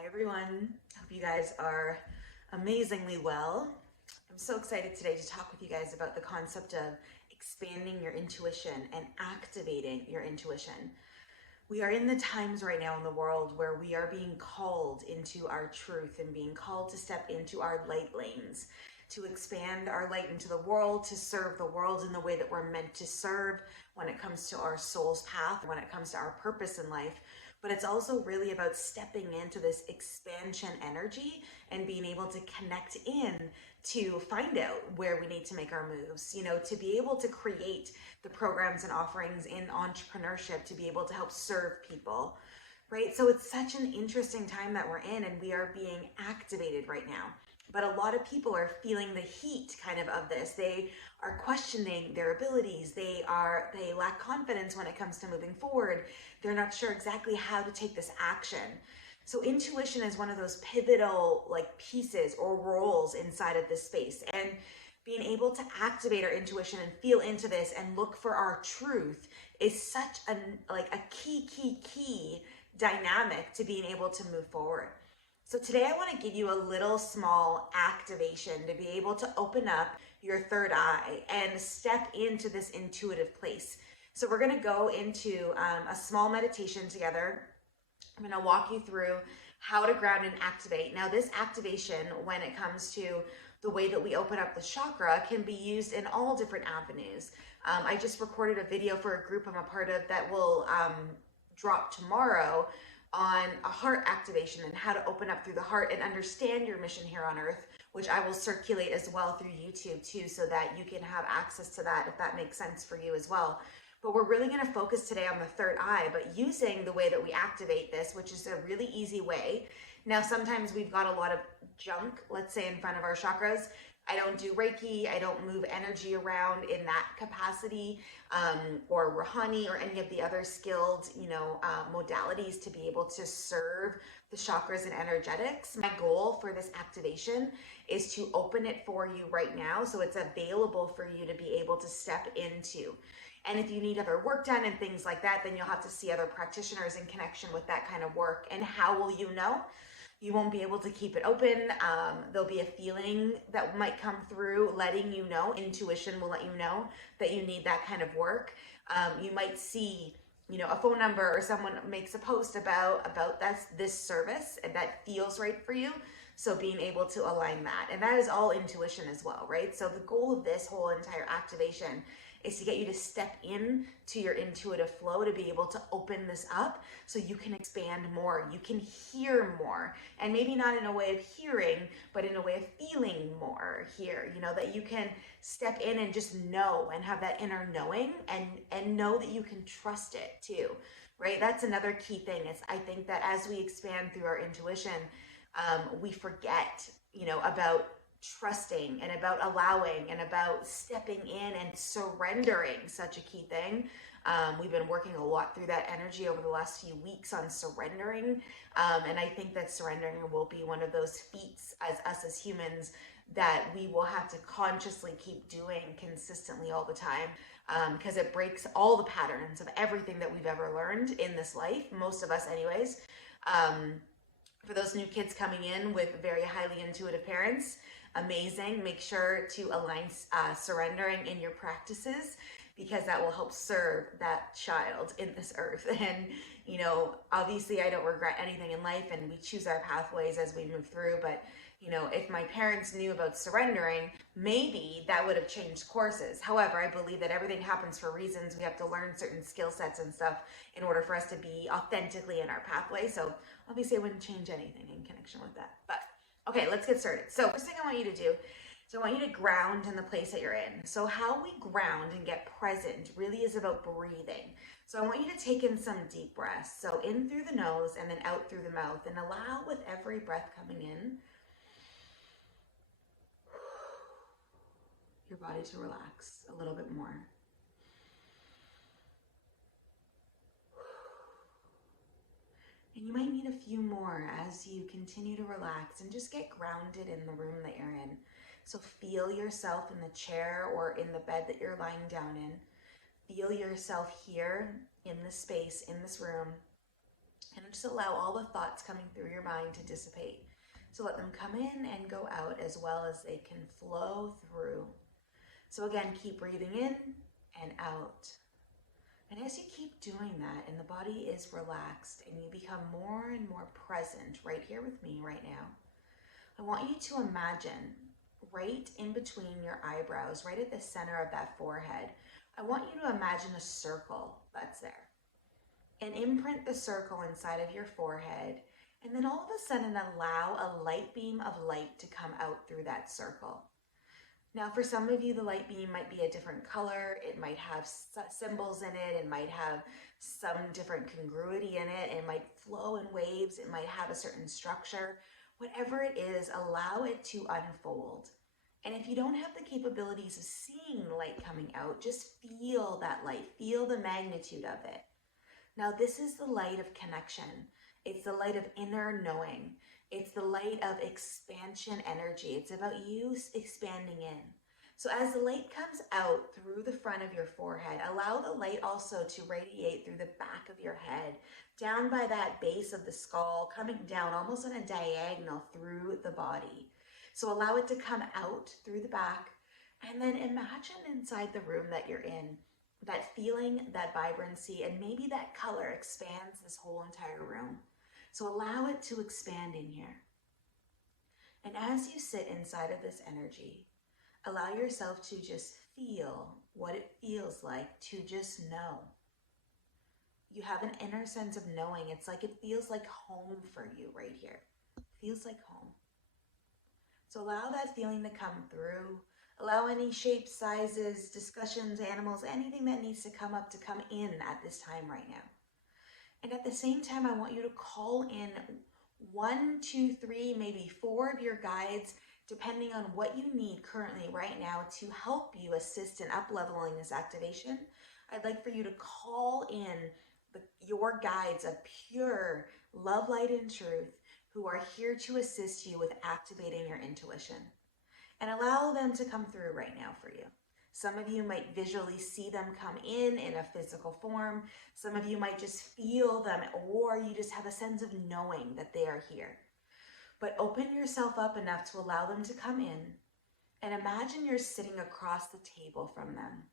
Hi everyone, hope you guys are amazingly well. I'm so excited today to talk with you guys about the concept of expanding your intuition and activating your intuition. We are in the times right now in the world where we are being called into our truth and being called to step into our light lanes, to expand our light into the world, to serve the world in the way that we're meant to serve when it comes to our soul's path, when it comes to our purpose in life. But it's also really about stepping into this expansion energy and being able to connect in to find out where we need to make our moves, to be able to create the programs and offerings in entrepreneurship, to be able to help serve people, right? So it's such an interesting time that we're in, and we are being activated right now. But a lot of people are feeling the heat kind of this. They are questioning their abilities. They lack confidence when it comes to moving forward. They're not sure exactly how to take this action. So intuition is one of those pivotal pieces or roles inside of this space. And being able to activate our intuition and feel into this and look for our truth is such a key dynamic to being able to move forward. So today I want to give you a little small activation to be able to open up your third eye and step into this intuitive place. So we're going to go into a small meditation together. I'm going to walk you through how to ground and activate. Now this activation, when it comes to the way that we open up the chakra, can be used in all different avenues. I just recorded a video for a group I'm a part of that will drop tomorrow on a heart activation and how to open up through the heart and understand your mission here on earth, which I will circulate as well through YouTube too, so that you can have access to that if that makes sense for you as well. But we're really going to focus today on the third eye, but using the way that we activate this, which is a really easy way. Now, sometimes we've got a lot of junk, let's say, in front of our chakras. I don't do Reiki, I don't move energy around in that capacity, or Rahani or any of the other skilled, modalities to be able to serve the chakras and energetics. My goal for this activation is to open it for you right now so it's available for you to be able to step into. And if you need other work done and things like that, then you'll have to see other practitioners in connection with that kind of work. And how will you know? You won't be able to keep it open. There'll be a feeling that might come through letting you know. Intuition will let you know that you need that kind of work. You might see, a phone number, or someone makes a post about this service, and that feels right for you. So being able to align that, and that is all intuition as well, right? So the goal of this whole entire activation is to get you to step in to your intuitive flow, to be able to open this up so you can expand more, you can hear more, and maybe not in a way of hearing, but in a way of feeling more here, that you can step in and just know and have that inner knowing, and know that you can trust it too, right? That's another key thing. Is I think that as we expand through our intuition, we forget, about trusting and about allowing and about stepping in and surrendering, such a key thing. We've been working a lot through that energy over the last few weeks on surrendering. And I think that surrendering will be one of those feats as us as humans that we will have to consciously keep doing consistently all the time, because it breaks all the patterns of everything that we've ever learned in this life, most of us anyways. For those new kids coming in with very highly intuitive parents, amazing. Make sure to align surrendering in your practices, because that will help serve that child in this earth. And, obviously I don't regret anything in life, and we choose our pathways as we move through. But, if my parents knew about surrendering, maybe that would have changed courses. However, I believe that everything happens for reasons. We have to learn certain skill sets and stuff in order for us to be authentically in our pathway. So obviously I wouldn't change anything in connection with that. But okay, let's get started. So first thing I want you to do is I want you to ground in the place that you're in. So how we ground and get present really is about breathing. So I want you to take in some deep breaths. So in through the nose and then out through the mouth, and allow with every breath coming in your body to relax a little bit more. And you might need a few more as you continue to relax and just get grounded in the room that you're in. So feel yourself in the chair or in the bed that you're lying down in. Feel yourself here in this space, in this room. And just allow all the thoughts coming through your mind to dissipate. So let them come in and go out as well as they can flow through. So again, keep breathing in and out. And as you keep doing that and the body is relaxed and you become more and more present right here with me right now, I want you to imagine right in between your eyebrows, right at the center of that forehead, I want you to imagine a circle that's there. And imprint the circle inside of your forehead, and then all of a sudden allow a light beam of light to come out through that circle. Now, for some of you, the light beam might be a different color. It might have symbols in it. It might have some different congruity in it. It might flow in waves. It might have a certain structure. Whatever it is, allow it to unfold. And if you don't have the capabilities of seeing light coming out, just feel that light. Feel the magnitude of it. Now, this is the light of connection. It's the light of inner knowing. It's the light of expansion energy. It's about you expanding in. So as the light comes out through the front of your forehead, allow the light also to radiate through the back of your head, down by that base of the skull, coming down almost on a diagonal through the body. So allow it to come out through the back, and then imagine inside the room that you're in, that feeling, that vibrancy, and maybe that color expands this whole entire room. So allow it to expand in here. And as you sit inside of this energy, allow yourself to just feel what it feels like to just know. You have an inner sense of knowing. It's like it feels like home for you right here. It feels like home. So allow that feeling to come through. Allow any shapes, sizes, discussions, animals, anything that needs to come up to come in at this time right now. And at the same time, I want you to call in 1, 2, 3, maybe 4 of your guides, depending on what you need currently right now to help you assist in up-leveling this activation. I'd like for you to call in your guides of pure love, light, and truth who are here to assist you with activating your intuition. And allow them to come through right now for you. Some of you might visually see them come in a physical form. Some of you might just feel them, or you just have a sense of knowing that they are here. But open yourself up enough to allow them to come in, and imagine you're sitting across the table from them.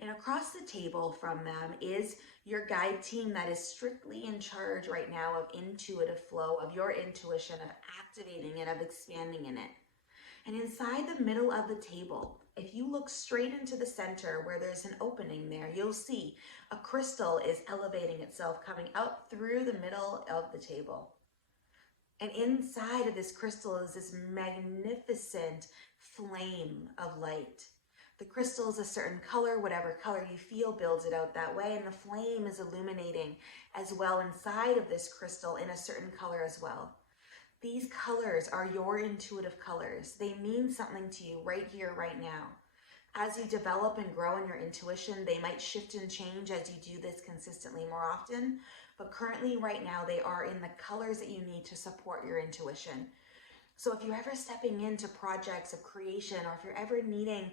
And across the table from them is your guide team that is strictly in charge right now of intuitive flow, of your intuition, of activating it, of expanding in it. And inside the middle of the table, if you look straight into the center where there's an opening there, you'll see a crystal is elevating itself, coming out through the middle of the table. And inside of this crystal is this magnificent flame of light. The crystal is a certain color, whatever color you feel builds it out that way, and the flame is illuminating as well inside of this crystal in a certain color as well. These colors are your intuitive colors. They mean something to you right here, right now. As you develop and grow in your intuition, they might shift and change as you do this consistently more often. But currently, right now, they are in the colors that you need to support your intuition. So if you're ever stepping into projects of creation, or if you're ever needing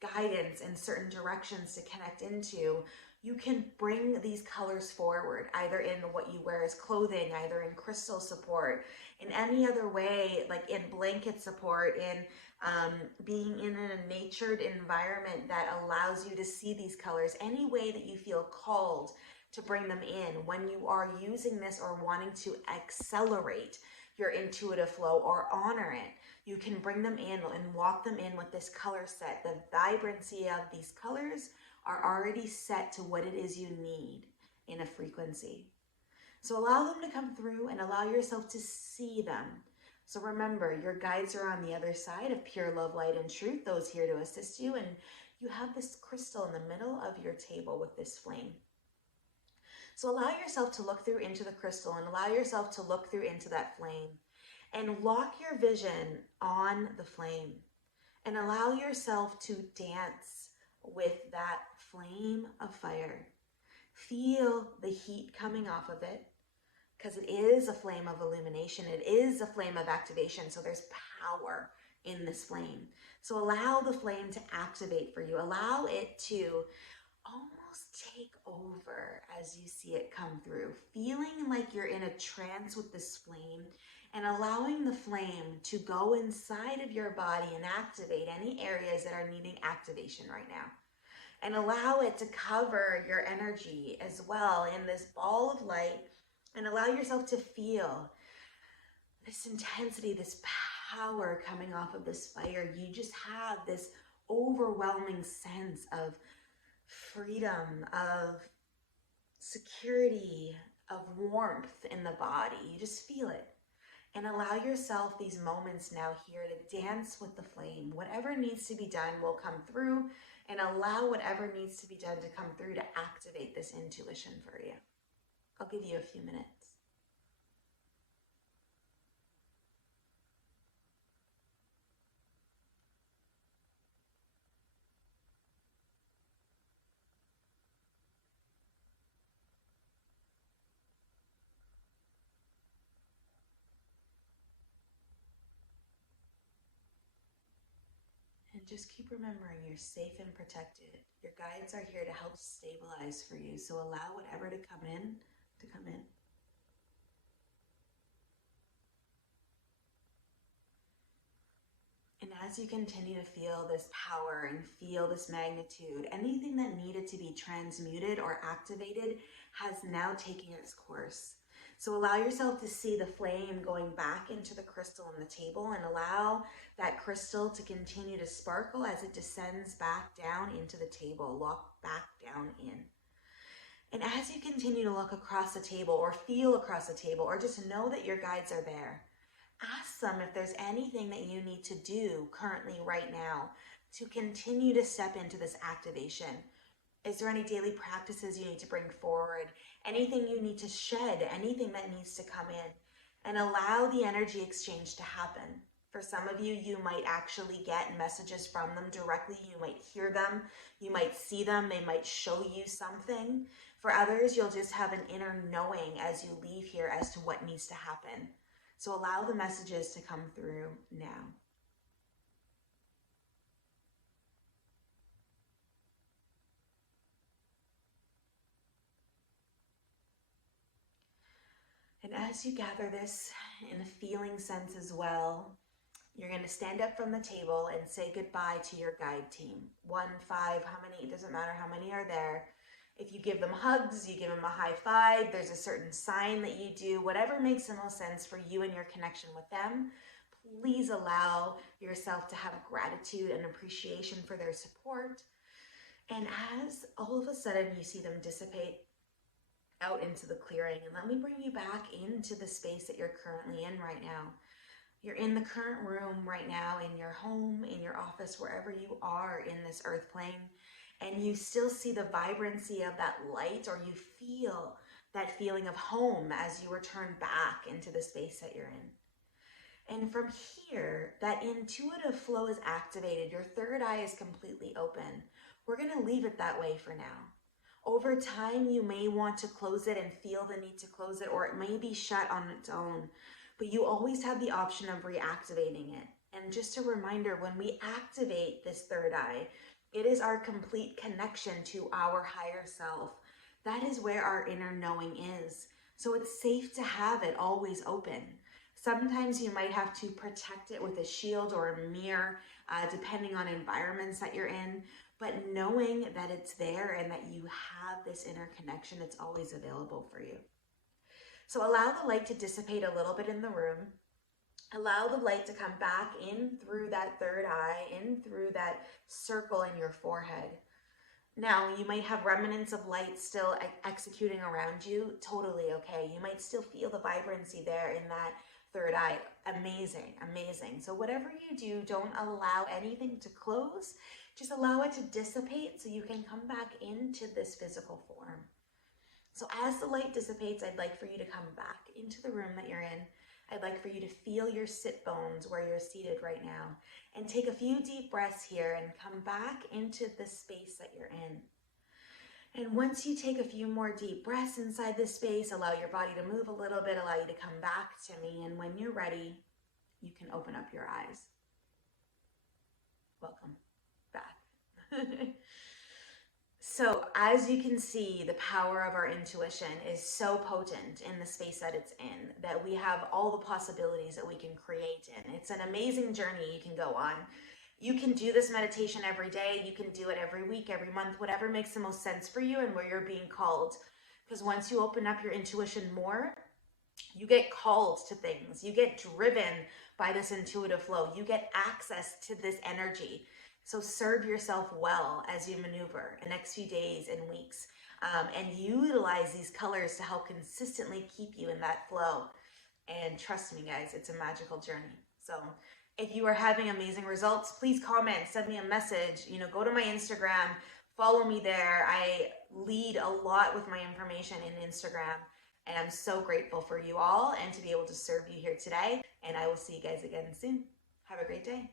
guidance in certain directions to connect into, you can bring these colors forward, either in what you wear as clothing, either in crystal support, in any other way, like in blanket support, in being in a natured environment that allows you to see these colors, any way that you feel called to bring them in when you are using this or wanting to accelerate your intuitive flow or honor it. You can bring them in and walk them in with this color set. The vibrancy of these colors are already set to what it is you need in a frequency. So allow them to come through and allow yourself to see them. So remember, your guides are on the other side of pure love, light, and truth, those here to assist you. And you have this crystal in the middle of your table with this flame. So allow yourself to look through into the crystal and allow yourself to look through into that flame. And lock your vision on the flame. And allow yourself to dance with that flame of fire. Feel the heat coming off of it, because it is a flame of illumination. It is a flame of activation. So there's power in this flame. So allow the flame to activate for you. Allow it to almost almost take over as you see it come through, feeling like you're in a trance with this flame and allowing the flame to go inside of your body and activate any areas that are needing activation right now. And allow it to cover your energy as well in this ball of light, and allow yourself to feel this intensity, this power coming off of this fire. You just have this overwhelming sense of freedom, of security, of warmth in the body. You just feel it. And allow yourself these moments now here to dance with the flame. Whatever needs to be done will come through, and allow whatever needs to be done to come through to activate this intuition for you. I'll give you a few minutes. And just keep remembering you're safe and protected. Your guides are here to help stabilize for you. So allow whatever to come in to come in. And as you continue to feel this power and feel this magnitude, anything that needed to be transmuted or activated has now taken its course. So allow yourself to see the flame going back into the crystal on the table, and allow that crystal to continue to sparkle as it descends back down into the table, lock back down in. And as you continue to look across the table or feel across the table, or just know that your guides are there, ask them if there's anything that you need to do currently right now to continue to step into this activation. Is there any daily practices you need to bring forward? Anything you need to shed? Anything that needs to come in? And allow the energy exchange to happen. For some of you, you might actually get messages from them directly. You might hear them. You might see them. They might show you something. For others, you'll just have an inner knowing as you leave here as to what needs to happen. So allow the messages to come through now. And as you gather this in a feeling sense as well, you're going to stand up from the table and say goodbye to your guide team. 1, 5, how many, it doesn't matter how many are there. If you give them hugs, you give them a high five, there's a certain sign that you do, whatever makes the most sense for you and your connection with them. Please allow yourself to have gratitude and appreciation for their support. And as all of a sudden you see them dissipate out into the clearing, and let me bring you back into the space that you're currently in right now. You're in the current room right now, in your home, in your office, wherever you are in this earth plane, and you still see the vibrancy of that light, or you feel that feeling of home as you return back into the space that you're in. And from here, that intuitive flow is activated. Your third eye is completely open. We're going to leave it that way for now. Over time, you may want to close it and feel the need to close it, or it may be shut on its own, but you always have the option of reactivating it. And just a reminder, when we activate this third eye, it is our complete connection to our higher self. That is where our inner knowing is. So it's safe to have it always open. Sometimes you might have to protect it with a shield or a mirror, depending on environments that you're in. But knowing that it's there and that you have this inner connection, it's always available for you. So allow the light to dissipate a little bit in the room. Allow the light to come back in through that third eye, in through that circle in your forehead. Now, you might have remnants of light still executing around you. Totally okay. You might still feel the vibrancy there in that third eye. Amazing, amazing. So whatever you do, don't allow anything to close. Just allow it to dissipate so you can come back into this physical form. So as the light dissipates, I'd like for you to come back into the room that you're in. I'd like for you to feel your sit bones where you're seated right now, and take a few deep breaths here and come back into the space that you're in. And once you take a few more deep breaths inside this space, allow your body to move a little bit, allow you to come back to me. And when you're ready, you can open up your eyes. Welcome back. So as you can see, the power of our intuition is so potent in the space that it's in, that we have all the possibilities that we can create in. It's an amazing journey you can go on. You can do this meditation every day. You can do it every week, every month, whatever makes the most sense for you and where you're being called. Because once you open up your intuition more, you get called to things. You get driven by this intuitive flow. You get access to this energy. So serve yourself well as you maneuver the next few days and weeks, and utilize these colors to help consistently keep you in that flow. And trust me, guys, it's a magical journey. So if you are having amazing results, please comment, send me a message, go to my Instagram, follow me there. I lead a lot with my information in Instagram, and I'm so grateful for you all and to be able to serve you here today. And I will see you guys again soon. Have a great day.